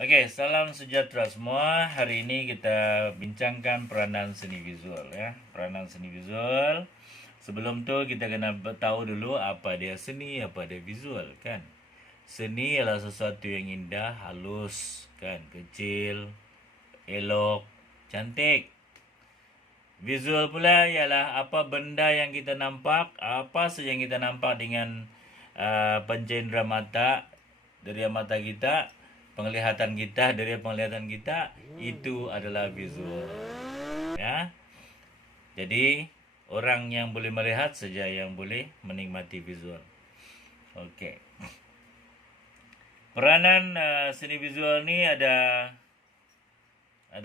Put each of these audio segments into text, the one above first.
Oke, salam sejahtera semua. Hari ini kita bincangkan peranan seni visual ya. Peranan seni visual. Sebelum tu kita kena tahu dulu apa dia seni, apa dia visual kan. Seni adalah sesuatu yang indah, halus kan, kecil, elok, cantik. Visual pula ialah apa benda yang kita nampak, apa saja yang kita nampak dengan pencendera mata dari mata kita, penglihatan kita dari penglihatan kita, itu adalah visual. Ya. Jadi orang yang boleh melihat saja yang boleh menikmati visual. Okey. Peranan seni visual ni ada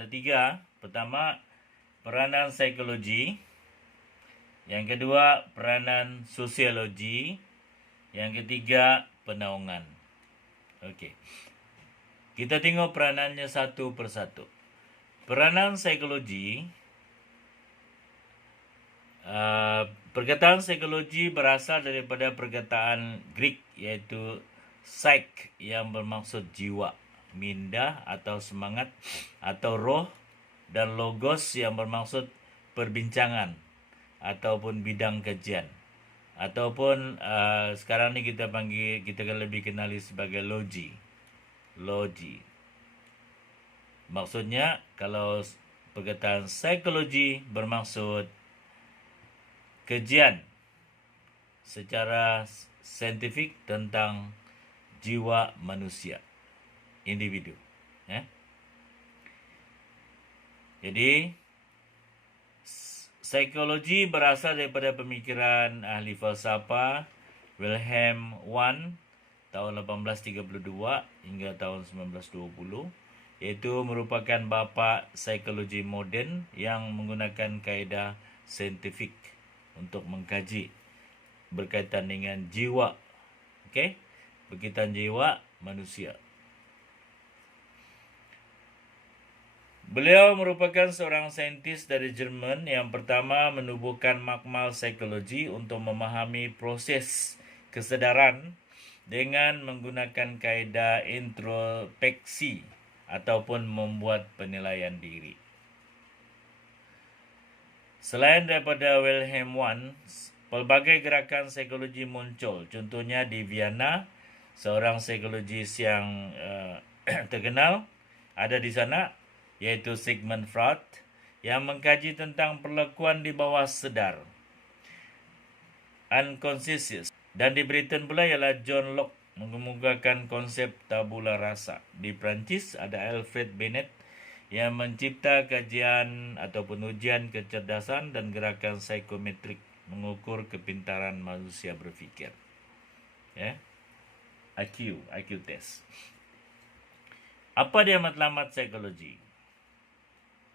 tiga. Pertama, peranan psikologi. Yang kedua, peranan sosiologi. Yang ketiga, penaungan. Okey. Kita tengok peranannya satu persatu. Peranan psikologi, perkataan psikologi berasal daripada perkataan Greek iaitu psyche yang bermaksud jiwa, minda atau semangat atau roh, dan logos yang bermaksud perbincangan ataupun bidang kajian, ataupun sekarang ni kita lebih kenali sebagai logi. Maksudnya kalau perkataan psikologi bermaksud kajian secara saintifik tentang jiwa manusia, individu. Jadi psikologi berasal daripada pemikiran ahli falsafah Wilhelm Wundt tahun 1832 hingga tahun 1920, iaitu merupakan bapa psikologi moden yang menggunakan kaedah saintifik untuk mengkaji berkaitan dengan jiwa. Okey? Berkaitan jiwa manusia. Beliau merupakan seorang saintis dari Jerman yang pertama menubuhkan makmal psikologi untuk memahami proses kesedaran dengan menggunakan kaedah introspeksi ataupun membuat penilaian diri. Selain daripada Wilhelm Wundt, pelbagai gerakan psikologi muncul. Contohnya di Vienna, seorang psikologis yang terkenal ada di sana, iaitu Sigmund Freud, yang mengkaji tentang perlakuan di bawah sedar, unconscious. Dan di Britain pula ialah John Locke mengemukakan konsep tabula rasa. Di Perancis ada Alfred Binet yang mencipta kajian ataupun ujian kecerdasan dan gerakan psikometrik mengukur kepintaran manusia berfikir. IQ test. Apa dia matlamat psikologi?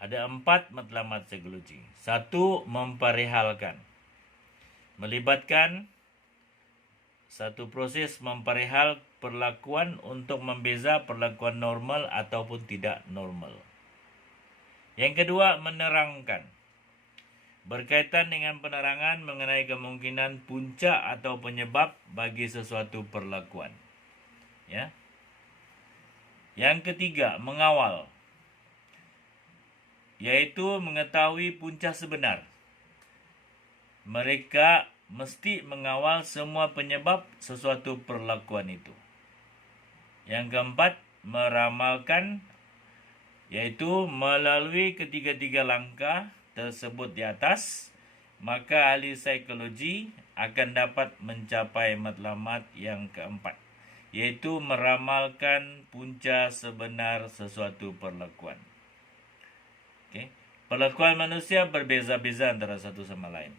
Ada 4 matlamat psikologi. 1. Memperihalkan. Melibatkan satu proses memperihal perlakuan untuk membeza perlakuan normal ataupun tidak normal. Yang kedua, menerangkan. Berkaitan dengan penerangan mengenai kemungkinan punca atau penyebab bagi sesuatu perlakuan. Yang ketiga, mengawal, iaitu mengetahui punca sebenar. Mereka mesti mengawal semua penyebab sesuatu perlakuan itu. Yang keempat, meramalkan, iaitu melalui ketiga-tiga langkah tersebut di atas, maka ahli psikologi akan dapat mencapai matlamat yang keempat, iaitu meramalkan punca sebenar sesuatu perlakuan. Perlakuan manusia berbeza-beza antara satu sama lain.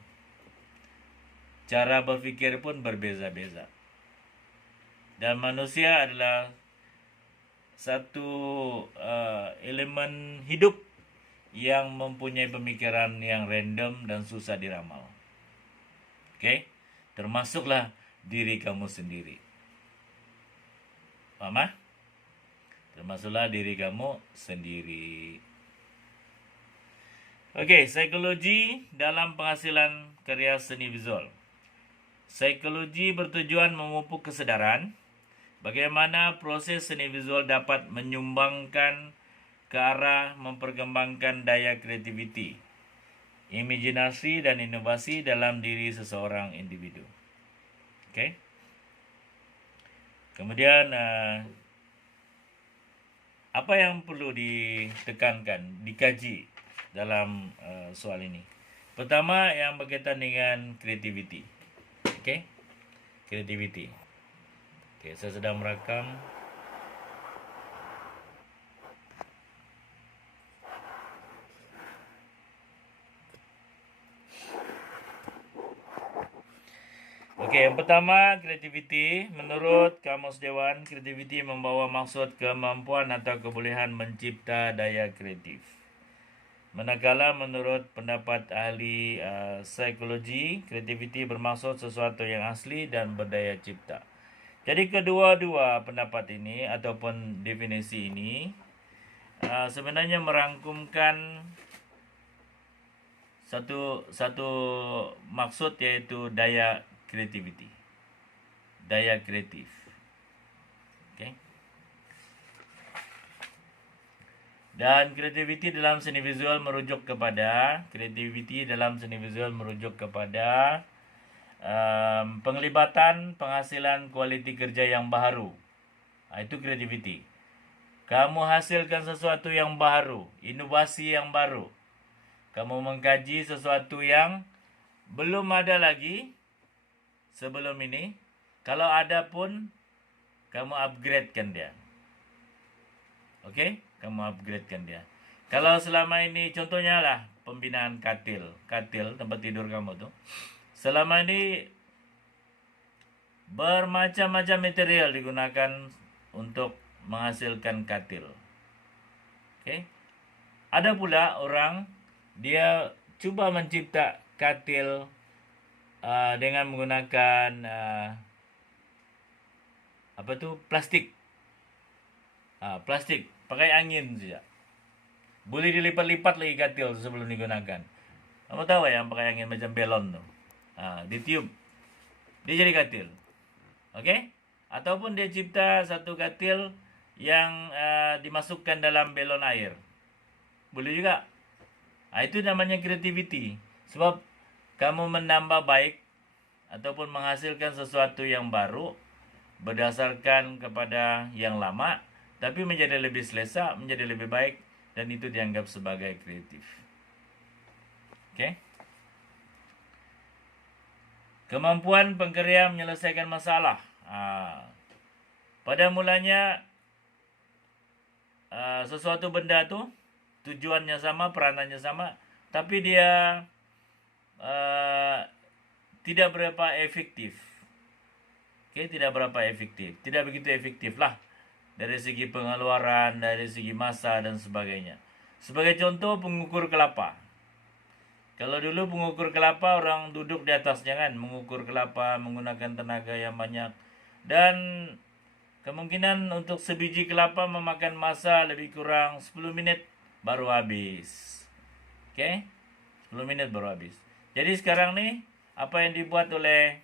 Cara berfikir pun berbeza-beza. Dan manusia adalah satu elemen hidup yang mempunyai pemikiran yang random dan susah diramal. Termasuklah diri kamu sendiri. Faham? Termasuklah diri kamu sendiri. Psikologi dalam penghasilan karya seni visual. Psikologi bertujuan memupuk kesedaran Bagaimana proses seni visual dapat menyumbangkan ke arah memperkembangkan daya kreativiti, imajinasi dan inovasi dalam diri seseorang individu. Okay. Kemudian apa yang perlu ditekankan, dikaji dalam soal ini? Pertama, yang berkaitan dengan kreativiti. Okay, kreativiti. Okay, saya sedang merakam. Okey, yang pertama, kreativiti. Menurut Kamus Dewan, kreativiti membawa maksud kemampuan atau kebolehan mencipta daya kreatif. Manakala menurut pendapat ahli psikologi, kreativiti bermaksud sesuatu yang asli dan berdaya cipta. Jadi kedua-dua pendapat ini ataupun definisi ini sebenarnya merangkumkan satu maksud, yaitu daya kreativiti, daya kreatif. Okay. Dan kreativiti dalam seni visual merujuk kepada penglibatan penghasilan kualiti kerja yang baru. Itu kreativiti. Kamu hasilkan sesuatu yang baru, inovasi yang baru. Kamu mengkaji sesuatu yang belum ada lagi sebelum ini. Kalau ada pun, kamu upgradekan dia. Okey, kamu upgradekan dia. Kalau selama ini, contohnya lah pembinaan katil tempat tidur kamu tu. Selama ini bermacam-macam material digunakan untuk menghasilkan katil. Okey. Ada pula orang, dia cuba mencipta katil dengan menggunakan plastik. Plastik, pakai angin saja. Boleh dilipat-lipat lagi katil sebelum digunakan. Kamu tahu yang pakai angin macam belon tu. Ditiup, dia jadi katil. Okey? Ataupun dia cipta satu katil yang dimasukkan dalam belon air. Boleh juga. Itu namanya kreativiti. Sebab kamu menambah baik ataupun menghasilkan sesuatu yang baru berdasarkan kepada yang lama, tapi menjadi lebih selesa, menjadi lebih baik, dan itu dianggap sebagai kreatif. Okey. Kemampuan pengkarya menyelesaikan masalah. Pada mulanya sesuatu benda tu tujuannya sama, peranannya sama, tapi dia tidak berapa efektif. Okey, tidak berapa efektif. Tidak begitu efektif lah dari segi pengeluaran, dari segi masa dan sebagainya. Sebagai contoh, pengukur kelapa. Kalau dulu pengukur kelapa orang duduk di atasnya kan, mengukur kelapa menggunakan tenaga yang banyak, dan kemungkinan untuk sebiji kelapa memakan masa lebih kurang 10 minit baru habis. Okey? 10 minit baru habis. Jadi sekarang ni, apa yang dibuat oleh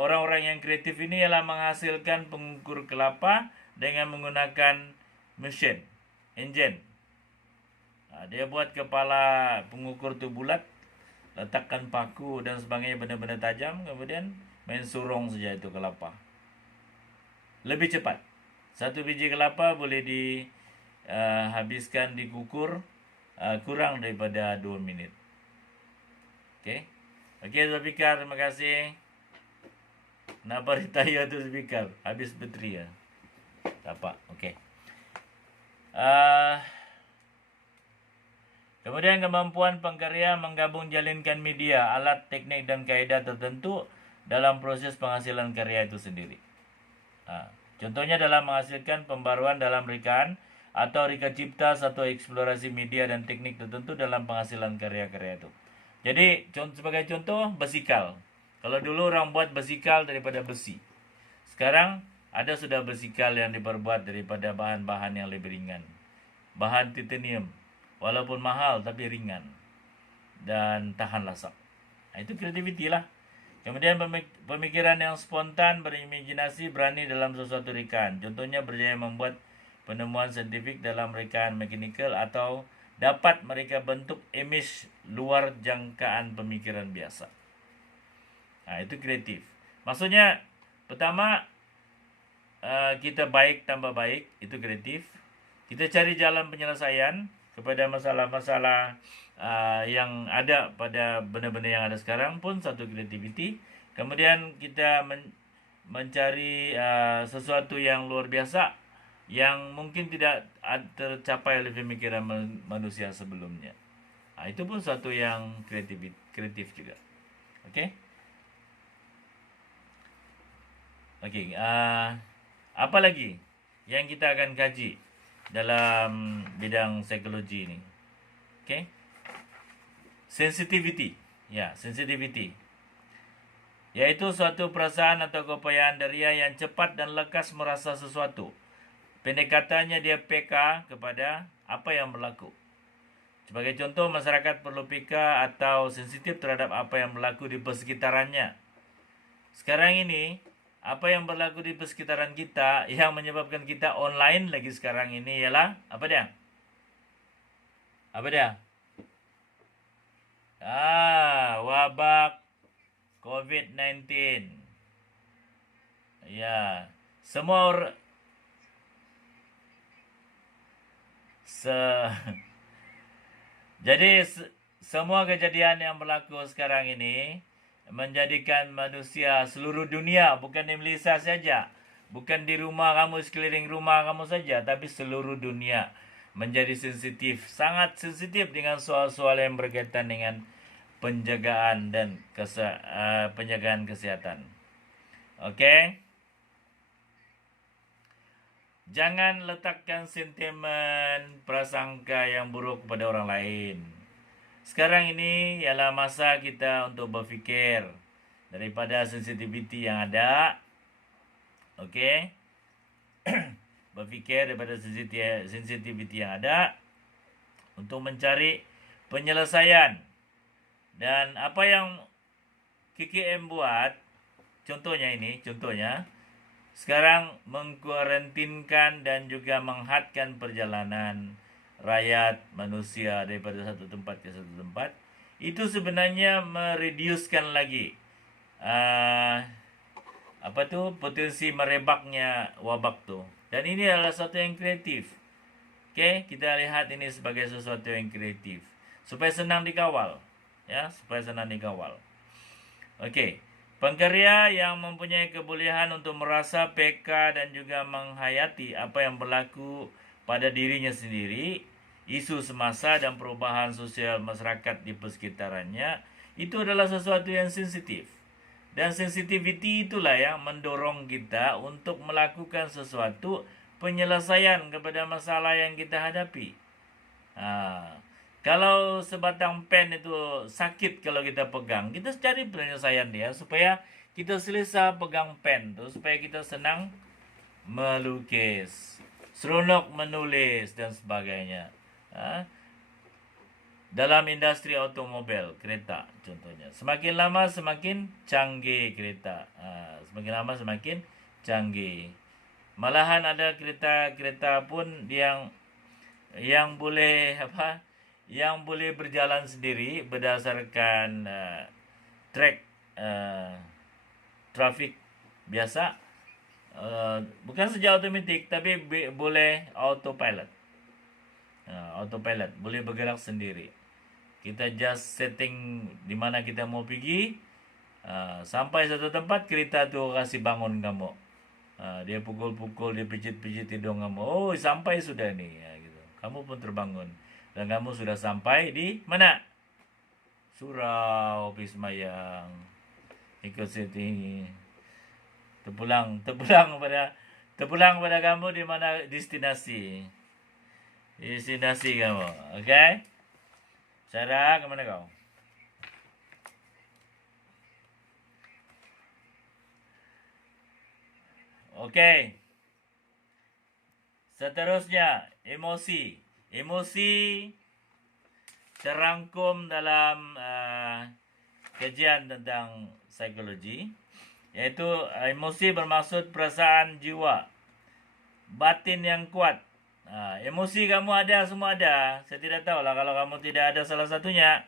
orang-orang yang kreatif ini ialah menghasilkan pengukur kelapa dengan menggunakan mesin, enjin. Dia buat kepala pengukur tu bulat, letakkan paku dan sebagainya, benda-benda tajam, kemudian main surung saja itu kelapa. Lebih cepat. Satu biji kelapa boleh dihabiskan dikukur kurang daripada 2 minit. Okey. Okey, Zulfikar, terima kasih. Kenapa retire tu Zulfikar? Habis bateri ya? Tak apa. Okey. Kemudian kemampuan pengkarya menggabung jalinkan media, alat, teknik dan kaedah tertentu dalam proses penghasilan karya itu sendiri. Contohnya dalam menghasilkan pembaruan dalam rekaan atau reka cipta satu eksplorasi media dan teknik tertentu dalam penghasilan karya-karya itu. Jadi sebagai contoh, basikal. Kalau dulu orang buat basikal daripada besi. Sekarang ada sudah basikal yang diperbuat daripada bahan-bahan yang lebih ringan. Bahan titanium. Walaupun mahal tapi ringan dan tahan lasak. Itu kreativiti lah. Kemudian pemikiran yang spontan, berimajinasi, berani dalam sesuatu rekaan. Contohnya berjaya membuat penemuan saintifik dalam rekaan mekanikal atau dapat mereka bentuk image luar jangkaan pemikiran biasa. Nah, itu kreatif. Maksudnya, pertama, kita baik tambah baik, itu kreatif. Kita cari jalan penyelesaian kepada masalah-masalah yang ada pada benda-benda yang ada sekarang pun satu kreativiti. Kemudian kita mencari sesuatu yang luar biasa yang mungkin tidak tercapai oleh pemikiran manusia sebelumnya. Itu pun satu yang kreatif juga. Okey. Okey. Apa lagi yang kita akan kaji dalam bidang psikologi ini? Okey. Sensitivity. Ya, sensitivity. Yaitu suatu perasaan atau keupayaan daria yang cepat dan lekas merasa sesuatu. Pendekatannya dia peka kepada apa yang berlaku. Sebagai contoh, masyarakat perlu peka atau sensitif terhadap apa yang berlaku di persekitarannya. Sekarang ini, apa yang berlaku di persekitaran kita yang menyebabkan kita online lagi sekarang ini ialah apa dia? Apa dia? Wabak COVID-19. Ya, semua jadi semua kejadian yang berlaku sekarang ini menjadikan manusia seluruh dunia, bukan di Malaysia saja, bukan di rumah kamu, sekeliling rumah kamu saja, tapi seluruh dunia menjadi sensitif, sangat sensitif dengan soal-soal yang berkaitan dengan penjagaan dan penjagaan kesihatan. Okey. Jangan letakkan sentimen prasangka yang buruk kepada orang lain. Sekarang ini ialah masa kita untuk berfikir daripada sensitiviti yang ada. Okey. Berfikir daripada sensitiviti yang ada untuk mencari penyelesaian. Dan apa yang KKM buat, contohnya, sekarang mengkuarantinkan dan juga menghadkan perjalanan rakyat manusia daripada satu tempat ke satu tempat. Itu sebenarnya mereducekan lagi potensi merebaknya wabak tu. Dan ini adalah satu yang kreatif. Okey, kita lihat ini sebagai sesuatu yang kreatif supaya senang dikawal. Ya, supaya senang dikawal. Okey. Pengkarya yang mempunyai kebolehan untuk merasa peka dan juga menghayati apa yang berlaku pada dirinya sendiri, isu semasa dan perubahan sosial masyarakat di persekitarannya, itu adalah sesuatu yang sensitif. Dan sensitiviti itulah yang mendorong kita untuk melakukan sesuatu penyelesaian kepada masalah yang kita hadapi. Kalau sebatang pen itu sakit kalau kita pegang, kita cari penyelesaian dia supaya kita selesa pegang pen tu, supaya kita senang melukis, seronok menulis dan sebagainya. Dalam industri automobil, kereta contohnya. Semakin lama semakin canggih kereta. Semakin lama semakin canggih. Malahan ada kereta-kereta pun yang boleh yang boleh berjalan sendiri berdasarkan trafik biasa, bukan sejak automatik tapi boleh autopilot. Autopilot boleh bergerak sendiri. Kita just setting di mana kita mau pergi, sampai satu tempat kereta tu kasih bangun kamu. Dia pukul-pukul, dia pijit-pijit hidung kamu. Oh, sampai sudah ni, gitu. Kamu pun terbangun. Dan kamu sudah sampai di mana? Surau, pergi semayang, ikut sini. Terpulang pada kamu di mana destinasi kamu. Okey? Sarah, ke mana kau? Okey. Seterusnya, emosi. Emosi terangkum dalam kajian tentang psikologi, yaitu emosi bermaksud perasaan jiwa, batin yang kuat. Emosi kamu ada, semua ada. Saya tidak tahu lah kalau kamu tidak ada salah satunya.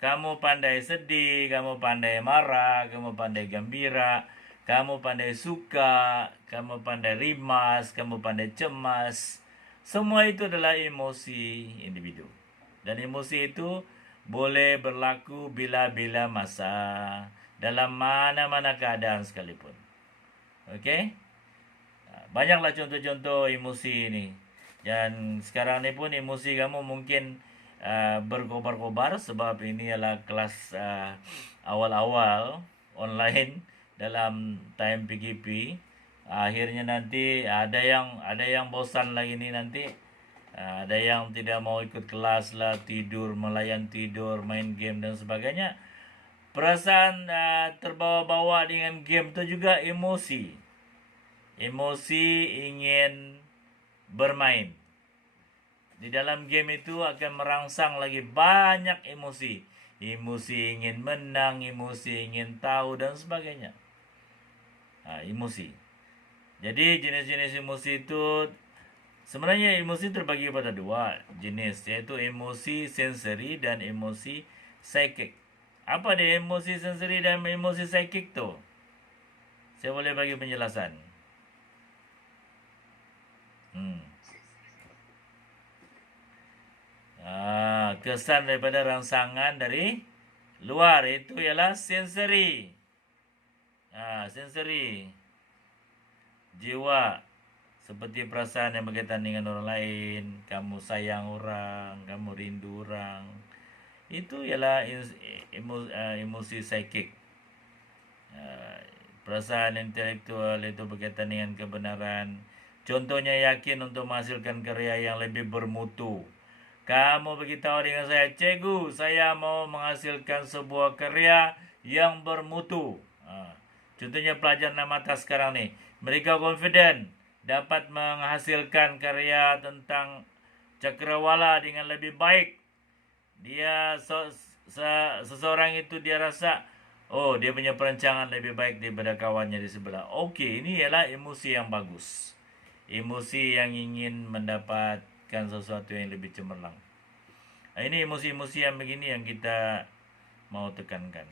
Kamu pandai sedih, kamu pandai marah, kamu pandai gembira, kamu pandai suka, kamu pandai rimas, kamu pandai cemas. Semua itu adalah emosi individu. Dan emosi itu boleh berlaku bila-bila masa, dalam mana-mana keadaan sekalipun. Okey? Banyaklah contoh-contoh emosi ini. Dan sekarang ni pun emosi kamu mungkin berkobar-kobar sebab ini adalah kelas awal-awal online dalam time PKP. Akhirnya nanti ada yang bosan lagi ni nanti. Ada yang tidak mau ikut kelas lah, tidur, melayan tidur, main game dan sebagainya. Perasaan terbawa-bawa dengan game tu juga emosi. Emosi ingin bermain. Di dalam game itu akan merangsang lagi banyak emosi. Emosi ingin menang, emosi ingin tahu dan sebagainya. Emosi. Jadi jenis-jenis emosi itu, sebenarnya emosi terbagi pada dua jenis, yaitu emosi sensori dan emosi psikik. Apa dia emosi sensori dan emosi psikik tu? Saya boleh bagi penjelasan. Kesan daripada rangsangan dari luar itu ialah sensori. Sensori. Jiwa. Seperti perasaan yang berkaitan dengan orang lain. Kamu sayang orang. Kamu rindu orang. Itu ialah emosi psikik. Perasaan intelektual itu berkaitan dengan kebenaran. Contohnya yakin untuk menghasilkan karya yang lebih bermutu. Kamu beritahu dengan saya, cikgu, saya mau menghasilkan sebuah karya yang bermutu. Contohnya pelajar 6 atas sekarang ni. Mereka confident dapat menghasilkan karya tentang cakrawala dengan lebih baik. Dia seseorang itu dia rasa, oh, dia punya perancangan lebih baik daripada kawannya di sebelah. Okey, ini ialah emosi yang bagus. Emosi yang ingin mendapatkan sesuatu yang lebih cemerlang. Ini emosi-emosi yang begini yang kita mau tekankan.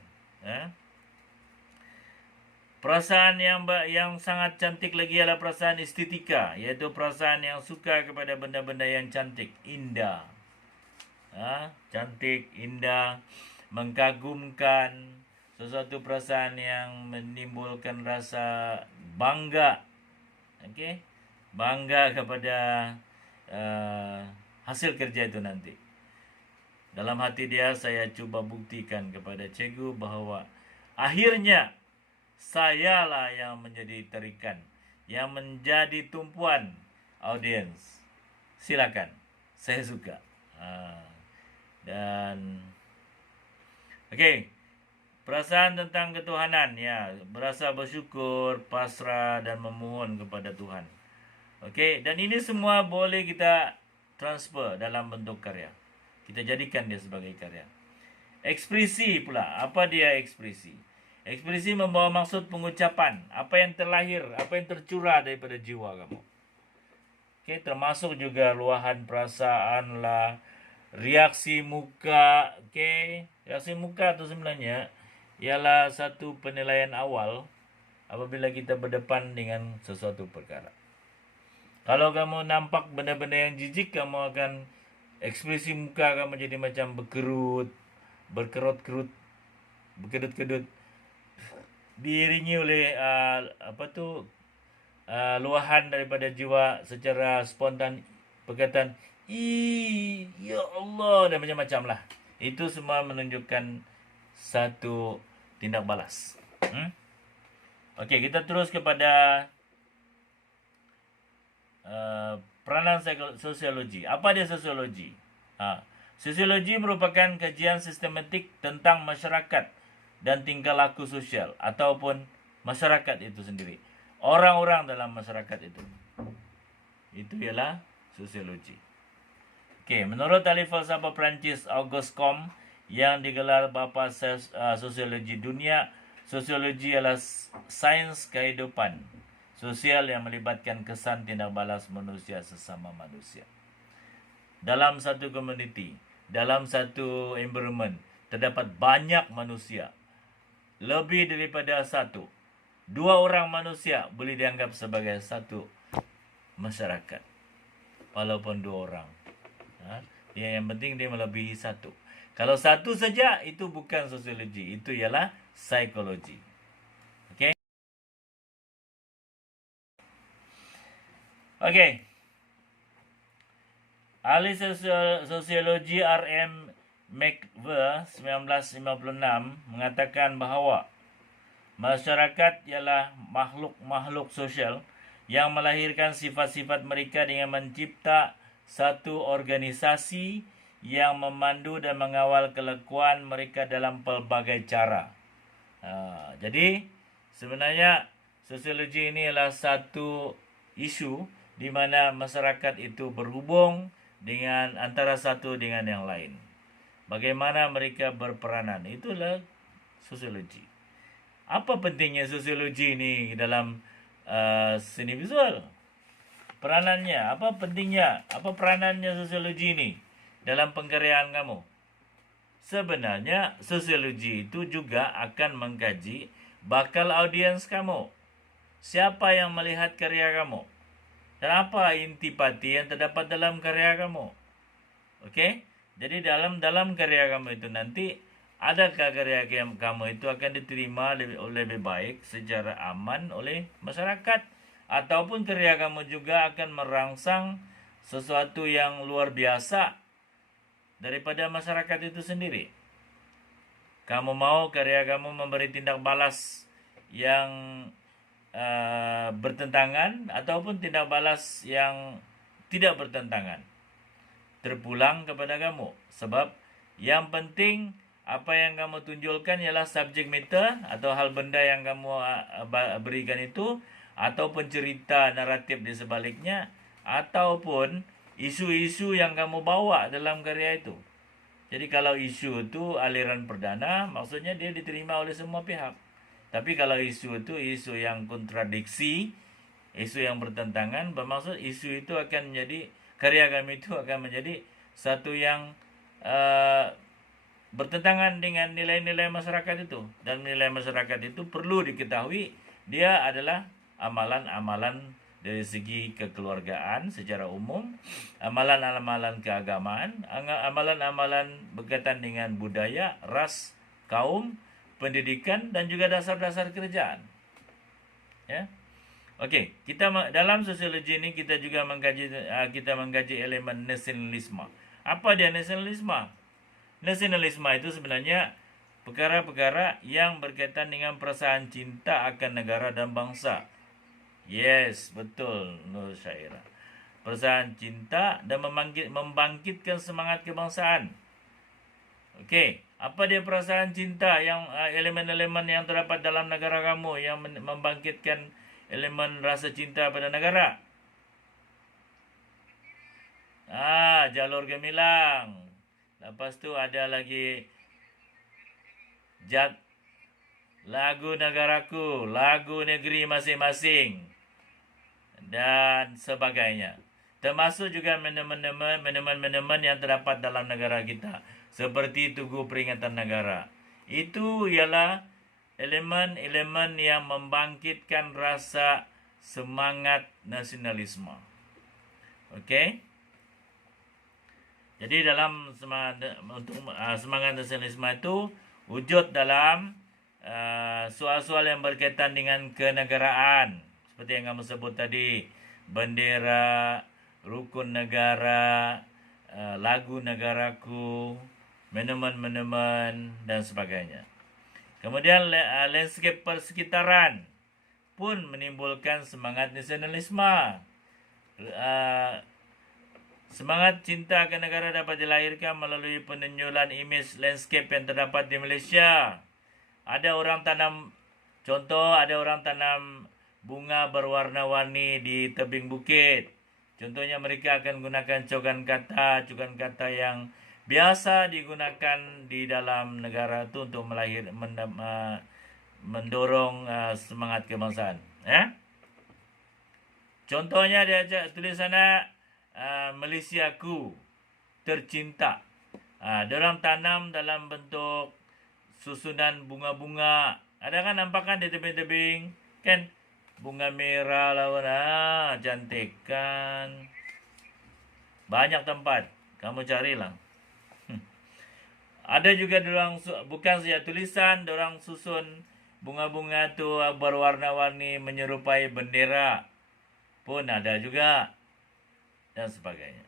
Perasaan yang sangat cantik lagi adalah perasaan estetika, iaitu perasaan yang suka kepada benda-benda yang cantik, indah. Cantik, indah, mengagumkan, sesuatu perasaan yang menimbulkan rasa bangga. Okey? Bangga kepada hasil kerja itu nanti. Dalam hati dia, saya cuba buktikan kepada cikgu bahawa akhirnya sayalah yang menjadi tarikan, yang menjadi tumpuan audiens. Silakan, saya suka. Dan okey, perasaan tentang ketuhanan, ya, berasa bersyukur, pasrah dan memohon kepada Tuhan. Okey, dan ini semua boleh kita transfer dalam bentuk karya. Kita jadikan dia sebagai karya. Ekspresi pula, apa dia ekspresi? Ekspresi membawa maksud pengucapan, apa yang terlahir, apa yang tercurah daripada jiwa kamu. Okey, termasuk juga luahan perasaan lah, reaksi muka. Okey, reaksi muka tu sebenarnya ialah satu penilaian awal apabila kita berdepan dengan sesuatu perkara. Kalau kamu nampak benda-benda yang jijik, kamu akan ekspresi muka kamu jadi macam berkerut, berkerut-kerut, berkedut-kedut, diiringi oleh luahan daripada jiwa secara spontan, perkataan ya Allah, dan macam-macam lah. Itu semua menunjukkan satu tindak balas. Okey, kita terus kepada peranan sosiologi. Apa dia sosiologi? Sosiologi merupakan kajian sistematik tentang masyarakat dan tingkah laku sosial ataupun masyarakat itu sendiri. Orang-orang dalam masyarakat itu. Itu ialah sosiologi. Okey, menurut ahli falsafah Perancis Auguste Comte, yang digelar Bapa Sosiologi Dunia. Sosiologi adalah sains kehidupan sosial yang melibatkan kesan tindak balas manusia sesama manusia. Dalam satu komuniti, dalam satu environment, terdapat banyak manusia. Lebih daripada satu. 2 orang manusia boleh dianggap sebagai satu masyarakat. Walaupun 2 orang. Yang penting dia melebihi satu. Kalau satu saja, itu bukan sosiologi. Itu ialah psikologi. Okey? Okey. Ahli sosiologi R.M. McVer 1956 mengatakan bahawa masyarakat ialah makhluk-makhluk sosial yang melahirkan sifat-sifat mereka dengan mencipta satu organisasi yang memandu dan mengawal kelakuan mereka dalam pelbagai cara. Jadi sebenarnya sosiologi ini adalah satu isu di mana masyarakat itu berhubung dengan antara satu dengan yang lain. Bagaimana mereka berperanan, itulah sosiologi. Apa pentingnya sosiologi ini dalam seni visual? Peranannya, apa pentingnya, apa peranannya sosiologi ini dalam pengkaryaan kamu? Sebenarnya sosiologi itu juga akan mengkaji bakal audiens kamu. Siapa yang melihat karya kamu? Dan apa intipati yang terdapat dalam karya kamu? Okey? Jadi dalam karya kamu itu nanti, adakah karya kamu itu akan diterima lebih baik secara aman oleh masyarakat? Ataupun karya kamu juga akan merangsang sesuatu yang luar biasa daripada masyarakat itu sendiri. Kamu mau karya kamu memberi tindak balas yang bertentangan ataupun tindak balas yang tidak bertentangan terpulang kepada kamu. Sebab yang penting apa yang kamu tunjukkan ialah subject matter atau hal benda yang kamu berikan itu, ataupun cerita naratif di sebaliknya, ataupun isu-isu yang kamu bawa dalam karya itu. Jadi kalau isu itu aliran perdana, maksudnya dia diterima oleh semua pihak. Tapi kalau isu itu isu yang kontradiksi, isu yang bertentangan, bermaksud isu itu akan menjadi, karya kami itu akan menjadi satu yang bertentangan dengan nilai-nilai masyarakat itu. Dan nilai masyarakat itu perlu diketahui, dia adalah amalan-amalan dari segi kekeluargaan secara umum, amalan-amalan keagamaan, amalan-amalan berkaitan dengan budaya, ras, kaum, pendidikan dan juga dasar-dasar kerajaan. Ya. Okey, kita dalam sosiologi ini kita juga mengkaji elemen nasionalisme. Apa dia nasionalisme? Nasionalisme itu sebenarnya perkara-perkara yang berkaitan dengan perasaan cinta akan negara dan bangsa. Yes, betul Nur Syairah. Perasaan cinta dan membangkitkan semangat kebangsaan. Okey, apa dia perasaan cinta yang elemen-elemen yang terdapat dalam negara kamu yang membangkitkan elemen rasa cinta pada negara? Jalur gemilang. Lepas tu ada lagi lagu negaraku, lagu negeri masing-masing dan sebagainya. Termasuk juga monumen yang terdapat dalam negara kita, seperti Tugu Peringatan Negara. Itu ialah elemen-elemen yang membangkitkan rasa semangat nasionalisme. Okey? Jadi dalam semangat nasionalisme itu wujud dalam soal-soal yang berkaitan dengan kenegaraan. Seperti yang kamu sebut tadi, bendera, rukun negara, lagu negaraku, monumen-monumen dan sebagainya. Kemudian landscape persekitaran pun menimbulkan semangat nasionalisme. Semangat cinta akan negara dapat dilahirkan melalui penonjolan imej landscape yang terdapat di Malaysia. Ada orang tanam bunga berwarna-warni di tebing bukit. Contohnya mereka akan gunakan cogan kata yang biasa digunakan di dalam negara itu untuk mendorong semangat kebangsaan. Ya. Contohnya dia tulis sana, Malaysiaku tercinta. Diorang tanam dalam bentuk susunan bunga-bunga. Ada kan nampak kan di tebing-tebing? Kan? Bunga merah lawan. Cantik kan? Banyak tempat. Kamu carilah. Ada juga diorang, bukan saja tulisan, diorang susun bunga-bunga tu berwarna-warni menyerupai bendera. Pun ada juga. Dan sebagainya.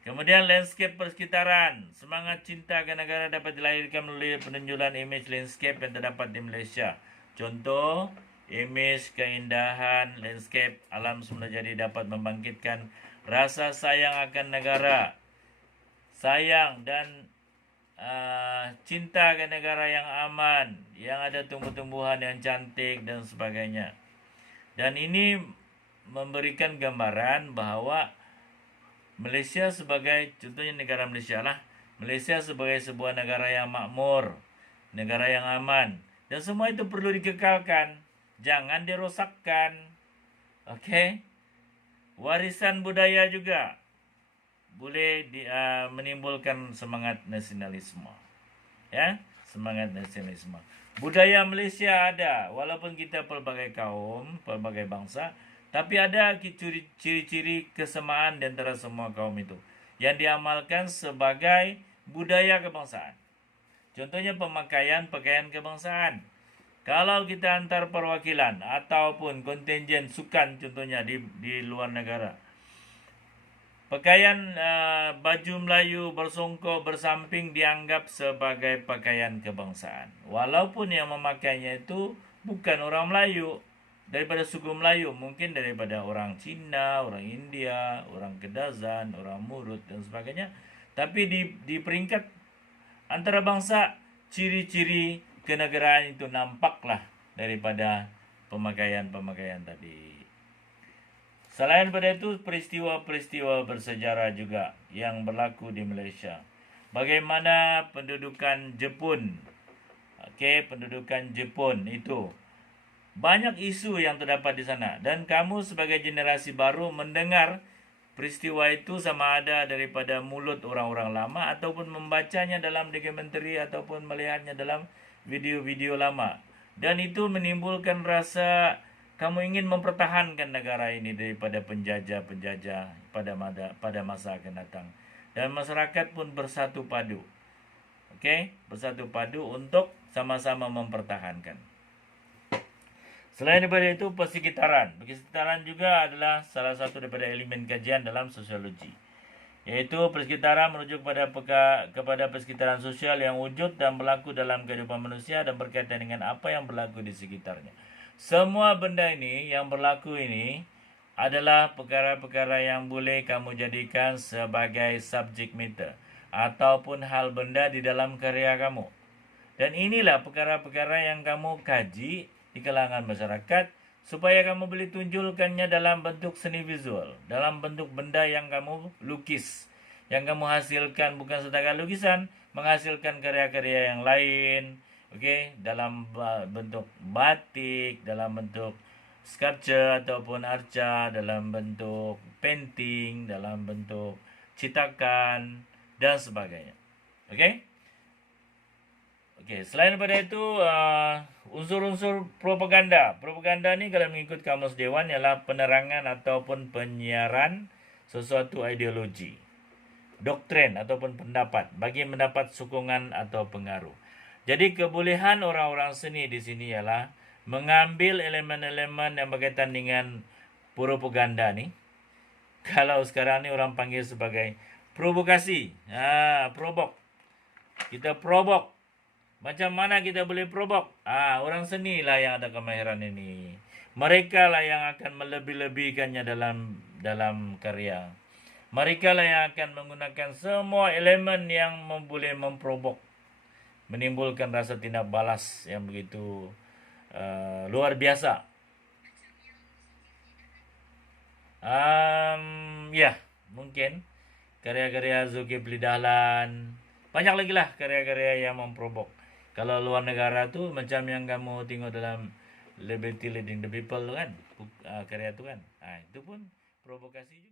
Kemudian landscape persekitaran. Semangat cinta ke negara dapat dilahirkan melalui penunjulan imej landscape yang terdapat di Malaysia. Contoh, imej keindahan landscape alam semula jadi dapat membangkitkan rasa sayang akan negara. Sayang dan cinta ke negara yang aman, yang ada tumbuh-tumbuhan yang cantik dan sebagainya. Dan ini memberikan gambaran bahawa Malaysia sebagai, contohnya negara Malaysia lah, Malaysia sebagai sebuah negara yang makmur, negara yang aman, dan semua itu perlu dikekalkan, jangan dirosakkan. Okey, warisan budaya juga boleh menimbulkan semangat nasionalisme. Ya, semangat nasionalisme. Budaya Malaysia ada, walaupun kita pelbagai kaum, pelbagai bangsa, tapi ada ciri-ciri kesamaan di antara semua kaum itu yang diamalkan sebagai budaya kebangsaan. Contohnya pakaian kebangsaan. Kalau kita antar perwakilan ataupun kontingen sukan contohnya di luar negara, pakaian baju Melayu bersongkok bersamping dianggap sebagai pakaian kebangsaan. Walaupun yang memakainya itu bukan orang Melayu, daripada suku Melayu, mungkin daripada orang Cina, orang India, orang Kedazan, orang Murut dan sebagainya. Tapi di peringkat antarabangsa, ciri-ciri kenegaraan itu nampaklah daripada pemakaian tadi. Selain daripada itu, peristiwa-peristiwa bersejarah juga yang berlaku di Malaysia. Bagaimana pendudukan Jepun? Pendudukan Jepun itu banyak isu yang terdapat di sana, dan kamu sebagai generasi baru mendengar peristiwa itu sama ada daripada mulut orang-orang lama ataupun membacanya dalam dokumentari ataupun melihatnya dalam video-video lama. Dan itu menimbulkan rasa kamu ingin mempertahankan negara ini daripada penjajah-penjajah pada masa akan datang. Dan masyarakat pun bersatu padu. Bersatu padu untuk sama-sama mempertahankan. Selain daripada itu, persekitaran. Persekitaran juga adalah salah satu daripada elemen kajian dalam sosiologi. Iaitu persekitaran merujuk kepada persekitaran sosial yang wujud dan berlaku dalam kehidupan manusia dan berkaitan dengan apa yang berlaku di sekitarnya. Semua benda ini yang berlaku ini adalah perkara-perkara yang boleh kamu jadikan sebagai subject matter ataupun hal benda di dalam karya kamu. Dan inilah perkara-perkara yang kamu kaji di kalangan masyarakat supaya kamu boleh tunjulkannya dalam bentuk seni visual, dalam bentuk benda yang kamu lukis, yang kamu hasilkan bukan setakat lukisan, menghasilkan karya-karya yang lain, dalam bentuk batik, dalam bentuk sculpture ataupun arca, dalam bentuk painting, dalam bentuk citakan dan sebagainya. Selain daripada itu, unsur-unsur propaganda. Propaganda ni kalau mengikut Kamus Dewan ialah penerangan ataupun penyiaran sesuatu ideologi, doktrin ataupun pendapat bagi mendapat sokongan atau pengaruh. Jadi kebolehan orang-orang seni di sini ialah mengambil elemen-elemen yang berkaitan dengan propaganda ni. Kalau sekarang ni orang panggil sebagai provokasi. Provok. Kita provok. Macam mana kita boleh provok? Orang seni lah yang ada kemahiran ini. Mereka lah yang akan melebih-lebihkannya dalam karya. Mereka lah yang akan menggunakan semua elemen yang boleh memprovok, menimbulkan rasa tindak balas yang begitu luar biasa. Mungkin karya-karya Zulkifli Dahlan, Banyak lagi lah karya-karya yang memprovok. Kalau luar negara tuh macam yang kamu tengok dalam Liberty Leading the People tu kan, karya tu kan. Itu pun provokasi juga.